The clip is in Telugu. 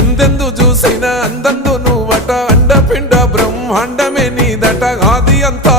ఎందెందు చూసిన అందందు నువ్వట పిండ బ్రహ్మాండమే నీదట ఆది అంతా